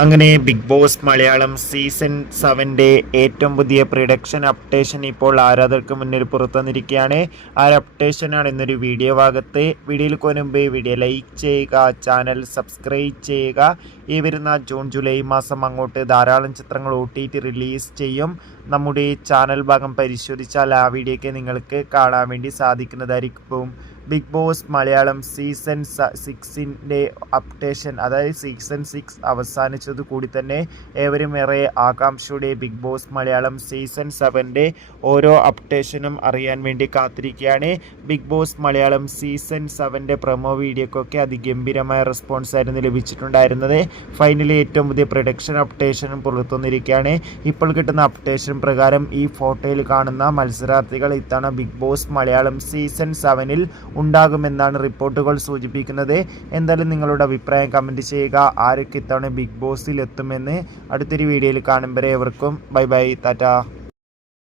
അങ്ങനെ big Boss Malayalam season 7 ഏറ്റവും പുതിയ പ്രൊഡക്ഷൻ അപ്ഡേഷൻ ഇപ്പോൾ ആരാധകർക്ക് മുന്നിൽ പുറത്തു വന്നിരിക്കുകയാണ്. ആ അപ്ഡേഷനാണ് ഇന്നൊരു വീഡിയോ ഭാഗത്ത്. വീഡിയോയിൽ മുൻപ് വീഡിയോ ലൈക്ക് ചെയ്യുക, ചാനൽ സബ്സ്ക്രൈബ് ചെയ്യുക. ഈ വരുന്ന ജൂൺ ജൂലൈ മാസം അങ്ങോട്ട് ധാരാളം ചിത്രങ്ങൾ OTT റിലീസ് ചെയ്യും. നമ്മുടെ ചാനൽ ഭാഗം പരിശോധിച്ചാൽ ആ വീഡിയോയ്ക്ക് നിങ്ങൾക്ക് കാണാൻ വേണ്ടി സാധിക്കുന്നതായിരിക്കും. Bigg Boss Malayalam season 6 updation, അതായത് സീസൺ 6 അവസാനിച്ചത് കൂടി തന്നെ ഏവരും ഏറെ ആകാംക്ഷയുടെ ബിഗ് ബോസ് മലയാളം സീസൺ 7 ഓരോ അപ്ഡേഷനും അറിയാൻ വേണ്ടി കാത്തിരിക്കുകയാണ്. Bigg Boss Malayalam season 7 promo വീഡിയോക്കൊക്കെ അതിഗംഭീരമായ റെസ്പോൺസ് ആയിരുന്നു ലഭിച്ചിട്ടുണ്ടായിരുന്നത്. ഫൈനലി ഏറ്റവും പുതിയ പ്രൊഡക്ഷൻ അപ്ഡേഷനും പുറത്തുവന്നിരിക്കുകയാണ്. ഇപ്പോൾ കിട്ടുന്ന അപ്ഡേഷൻ പ്രകാരം ഈ ഫോട്ടോയിൽ കാണുന്ന മത്സരാർത്ഥികൾ ഇത്തവണ ബിഗ് ബോസ് മലയാളം സീസൺ 7 ഉണ്ടാകുമെന്നാണ് റിപ്പോർട്ടുകൾ സൂചിപ്പിക്കുന്നത്. എന്തായാലും നിങ്ങളുടെ അഭിപ്രായം കമൻറ്റ് ചെയ്യുക. ആരൊക്കെ ഇത്തവണ ബിഗ് ബോസിൽ എത്തുമെന്ന് അടുത്തൊരു വീഡിയോയിൽ കാണും വരെ ഏവർക്കും ബൈ ബൈ, ടാറ്റ.